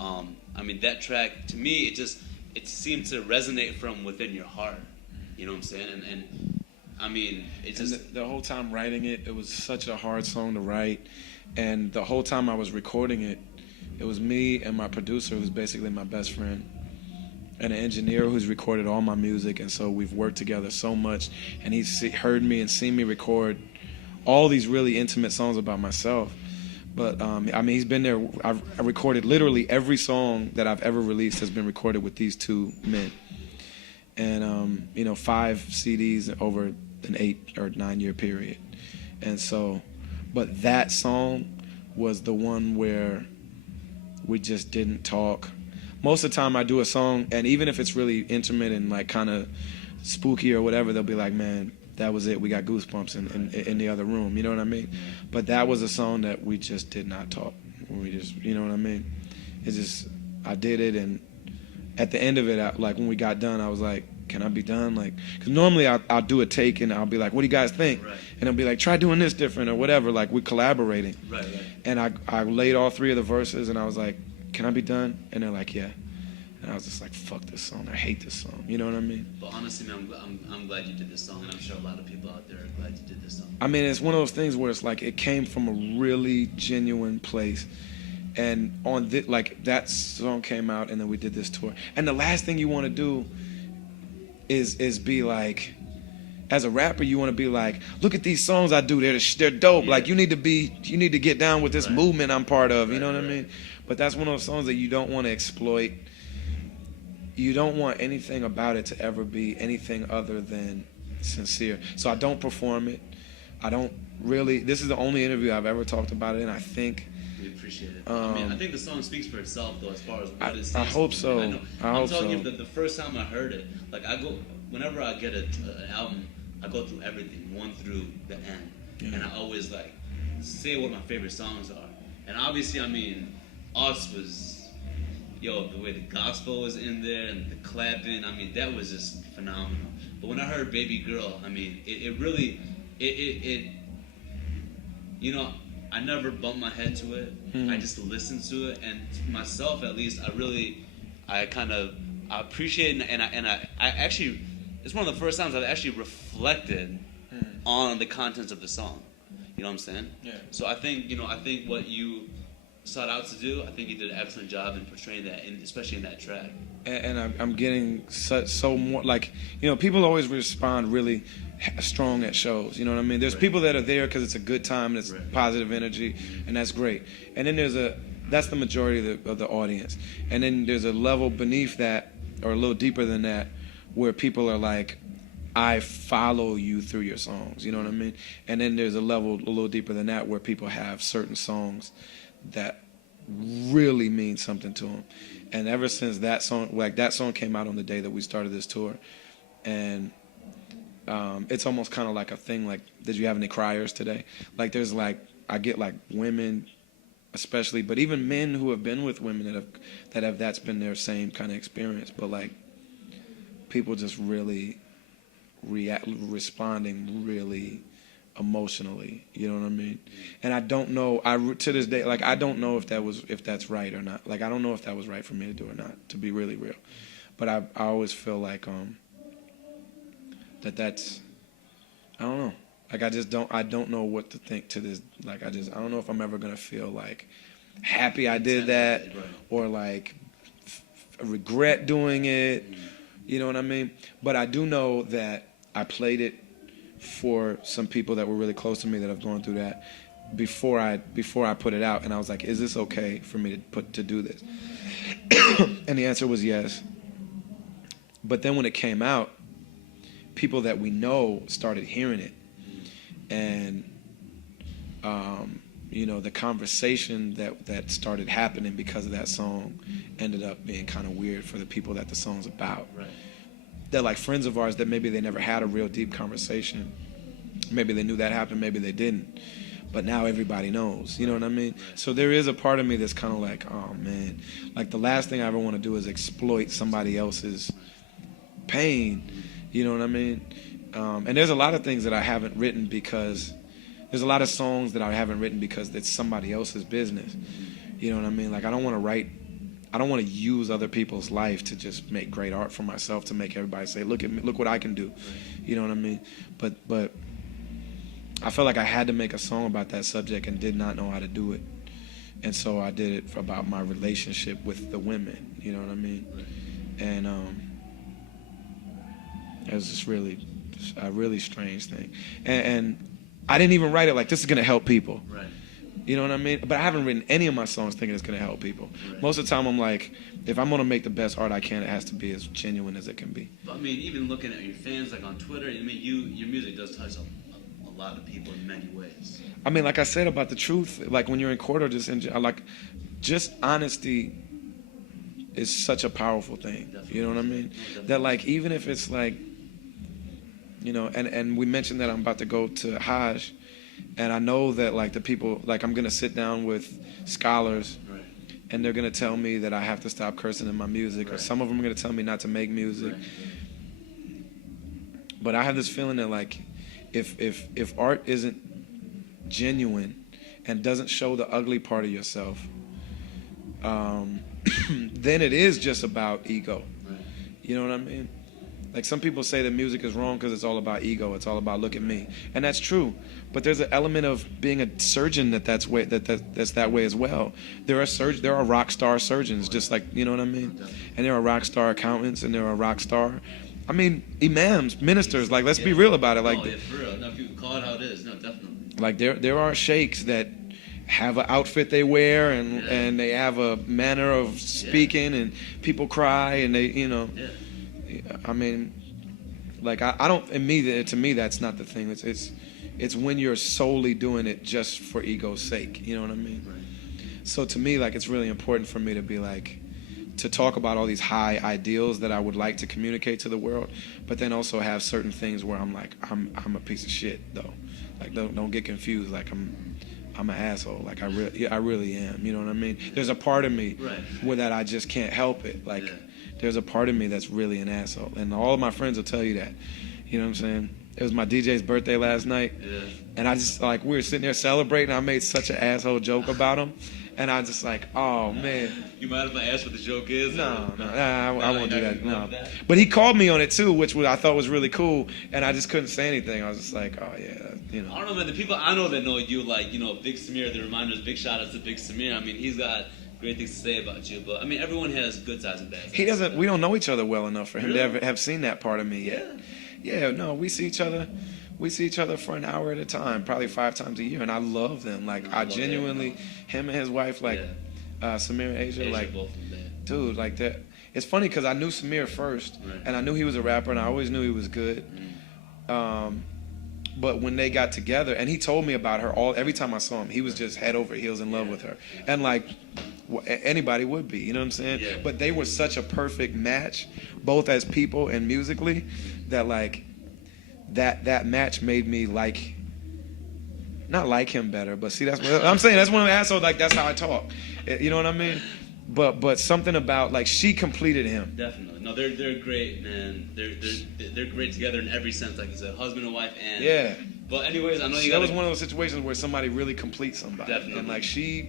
I mean, that track, to me, it seemed to resonate from within your heart. You know what I'm saying? And I mean, it just... And the whole time writing it, it was such a hard song to write. And the whole time I was recording it, it was me and my producer, who's basically my best friend, and an engineer who's recorded all my music. And so we've worked together so much. And he's heard me and seen me record all these really intimate songs about myself. But, I mean, he's been there. I recorded literally every song that I've ever released has been recorded with these two men. And, 5 CDs over an 8 or 9 year period. And so, but that song was the one where we just didn't talk. Most of the time I do a song, and even if it's really intimate and like kind of spooky or whatever, they'll be like, man, that was it. We got goosebumps in the other room. You know what I mean? But that was a song that we just did not talk. We just, you know what I mean? It's just, I did it, and at the end of it, like when we got done, I was like, can I be done? Like, because normally I'll do a take and I'll be like, what do you guys think? Right. And I'll be like, try doing this different or whatever. Like, we're collaborating. Right. And I laid all 3 of the verses, and I was like, can I be done? And they're like, yeah. And I was just like, fuck this song. I hate this song. You know what I mean? But honestly, man, I'm glad you did this song, and I'm sure a lot of people out there are glad you did this song. I mean, it's one of those things where it's like it came from a really genuine place. And on like that song came out, and then we did this tour. And the last thing you want to do is be like, as a rapper, you want to be like, look at these songs I do. They're dope. Yeah. Like you need to get down with this movement I'm part of. You know what I mean? But that's one of those songs that you don't want to exploit. You don't want anything about it to ever be anything other than sincere. So I don't perform it. I don't really. This is the only interview I've ever talked about it, and I think. We appreciate it. I mean, I think the song speaks for itself, though, as far as what it stands I hope so. I'm telling you, the first time I heard it, like whenever I get an album, I go through everything, one through the end, and I always like say what my favorite songs are. And obviously, I mean, Us was. The way the gospel was in there and the clapping, I mean, that was just phenomenal. But when I heard Baby Girl, I mean, it really, I never bumped my head to it. Mm-hmm. I just listened to it, and myself, at least, I appreciate it, and I actually, it's one of the first times I've actually reflected on the contents of the song. You know what I'm saying? Yeah. So I think what you sought out to do, I think you did an excellent job in portraying that, especially in that track. And I'm getting so more, like, people always respond really strong at shows, you know what I mean? There's people that are there because it's a good time and it's positive energy, and that's great. And then that's the majority of the audience. And then there's a level beneath that, or a little deeper than that, where people are like, I follow you through your songs, you know what I mean? And then there's a level a little deeper than that where people have certain songs that really mean something to them. And ever since that song came out on the day that we started this tour, and it's almost kind of like a thing, like, did you have any criers today? Like, there's like, I get like women especially, but even men who have been with women that's been their same kind of experience, but like people just really responding really emotionally, you know what I mean? And I don't know, to this day, like, I don't know if that's right or not. Like, I don't know if that was right for me to do or not, to be really real. But I always feel like that's, I don't know. Like, I don't know what to think to this. Like, I don't know if I'm ever gonna feel like happy I did that, or like regret doing it. You know what I mean? But I do know that I played it for some people that were really close to me that have gone through that before I put it out, and I was like, is this okay for me to do this? And the answer was yes. But then when it came out, people that we know started hearing it, and the conversation that started happening because of that song ended up being kind of weird for the people that the song's about. Right. They're like friends of ours that maybe they never had a real deep conversation. Maybe they knew that happened, maybe they didn't. But now everybody knows, you know what I mean? So there is a part of me that's kind of like, oh man, like the last thing I ever want to do is exploit somebody else's pain, you know what I mean? And there's a lot of things that I haven't written because, there's a lot of songs that I haven't written because it's somebody else's business, you know what I mean? Like, I don't want to write I don't want to use other people's life to just make great art for myself, to make everybody say, look at me, look what I can do. You know what I mean? But I felt like I had to make a song about that subject and did not know how to do it. And so I did it about my relationship with the women, you know what I mean? And it was just a really strange thing. And I didn't even write it like, this is gonna help people. Right. You know what I mean? But I haven't written any of my songs thinking it's gonna help people. Right. Most of the time I'm like, if I'm gonna make the best art I can, it has to be as genuine as it can be. But I mean, even looking at your fans, like on Twitter, I mean, your music does touch a lot of people in many ways. I mean, like I said about the truth, like when you're in court or just honesty is such a powerful thing. Definitely. You know what I mean? Definitely. That like, even if it's like, you know, and we mentioned that I'm about to go to Hajj, and I know that like the people, like I'm gonna sit down with scholars, right, and they're gonna tell me that I have to stop cursing in my music, right, or some of them are gonna tell me not to make music. Right. But I have this feeling that like, if art isn't genuine and doesn't show the ugly part of yourself, then it is just about ego. Right. You know what I mean? Like some people say that music is wrong because it's all about ego. It's all about look at me, and that's true. But there's an element of being a surgeon that's that way as well. There are rock star surgeons, just like, you know what I mean. And there are rock star accountants, and there are rock star, I mean, imams, ministers. Like, let's be real about it. Like, oh yeah, for real. No, if you call it how it is, no, definitely. Like there are sheikhs that have an outfit they wear, and they have a manner of speaking, and people cry, and they, you know. Yeah. I mean, like I don't. To me, that's not the thing. It's when you're solely doing it just for ego's sake. You know what I mean? Right. So to me, like, it's really important for me to be like, to talk about all these high ideals that I would like to communicate to the world, but then also have certain things where I'm like, I'm a piece of shit though. Like, don't get confused. Like I'm an asshole. Like I really am. You know what I mean? There's a part of me where that I just can't help it. Like. Yeah. There's a part of me that's really an asshole. And all of my friends will tell you that. You know what I'm saying? It was my DJ's birthday last night. Yeah. And I just, like, we were sitting there celebrating. I made such an asshole joke about him. And I just like, oh, man. You mind if I ask what the joke is? No, I won't do that. No. But he called me on it, too, which I thought was really cool. And I just couldn't say anything. I was just like, oh, yeah, you know. I don't know, man. The people I know that know you, like, you know, Big Samir, the reminders, big shout outs to Big Samir. I mean, he's got great things to say about you, but I mean, everyone has good sides and bad sides. We don't know each other well enough for him to ever have seen that part of me yet. Yeah, no, we see each other for an hour at a time, probably 5 times a year, and I love them. Like, I genuinely, him and his wife, like, Samir and Asia, like, both of them, dude, like that. It's funny because I knew Samir first, and I knew he was a rapper, and I always knew he was good. But when they got together, and he told me about her every time I saw him, he was just head over heels in love with her. And like, anybody would be, you know what I'm saying? Yeah. But they were such a perfect match, both as people and musically, that like, that match made me like, not like him better, but see, that's what I'm saying. That's one of the assholes, like, that's how I talk. You know what I mean? But something about, like, she completed him. Definitely. No, they're great, man. They're great together in every sense, like you said, husband and wife, and yeah. But anyways, I know that was one of those situations where somebody really completes somebody. Definitely. And like she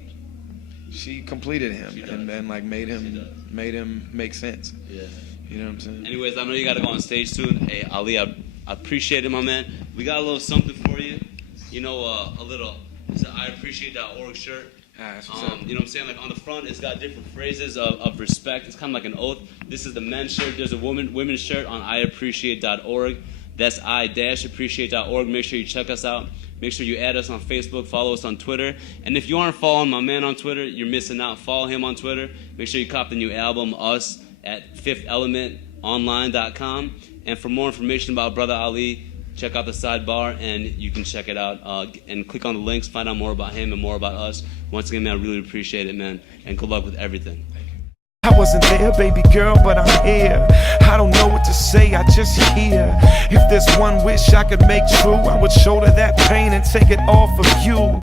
completed him and like made him make sense. Yeah. You know what I'm saying? Anyways, I know you got to go on stage soon. Hey, Ali, I appreciate it, my man. We got a little something for you. You know, a little. It's an IAppreciate.org shirt. You know what I'm saying? Like on the front, it's got different phrases of respect. It's kind of like an oath. This is the men's shirt. There's a women's shirt on IAppreciate.org. That's I-appreciate.org. Make sure you check us out. Make sure you add us on Facebook. Follow us on Twitter. And if you aren't following my man on Twitter, you're missing out. Follow him on Twitter. Make sure you cop the new album, Us, at fifthelementonline.com. And for more information about Brother Ali, check out the sidebar, and you can check it out and click on the links, find out more about him and more about us. Once again, man, I really appreciate it, man, and good luck with everything. I wasn't there, baby girl, but I'm here. I don't know what to say, I just hear. If there's one wish I could make true, I would shoulder that pain and take it off of you.